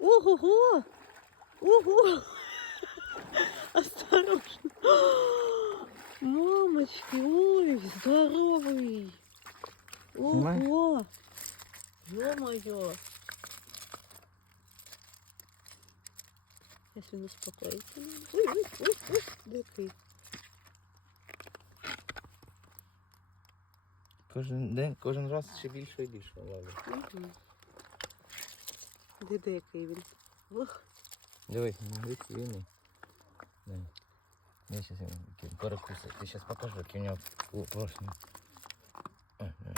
Ого-го! Ого! Осторожно! Мамочки, ой, здоровый! Снимаешь? Ого! Ё-моё! Сейчас він успокоїться. Ой, ой, ой, ой, який. Кожен день, кожен раз ще більше і більше ловить. Мгм. Диди, який він. Ох, Дивись. Дай. Я сейчас ему перекусить. Ты сейчас покажу, у него поршни. Ой, давай.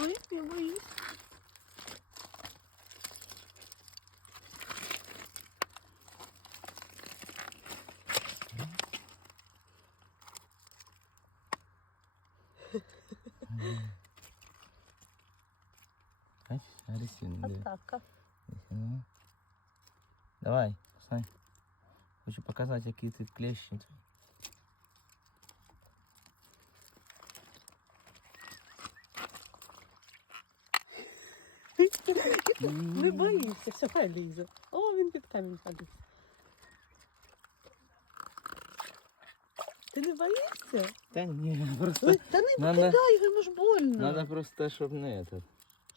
Ой, я боюсь. Ай, агрессивный. диви. Атака. Ага. Давай, Сань. Хочу показать, какие ты клещи. Не боїшся, все, хай лізе. О, він під камінь ходить. Ти не боїшся? Да не, просто... Ой, Та не Надо- покидай його, йому ж больно. Надо просто, чтобы не этот.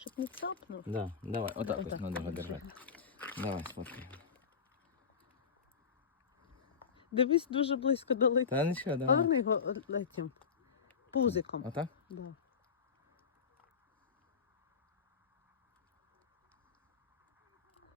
Щоб не цапнув. Да, давай, отак ось на нього держати. Давай, смотри. Дивись дуже близько далеко. Та нічого, давай. Гарний його е, цим пузиком. Отак? Да.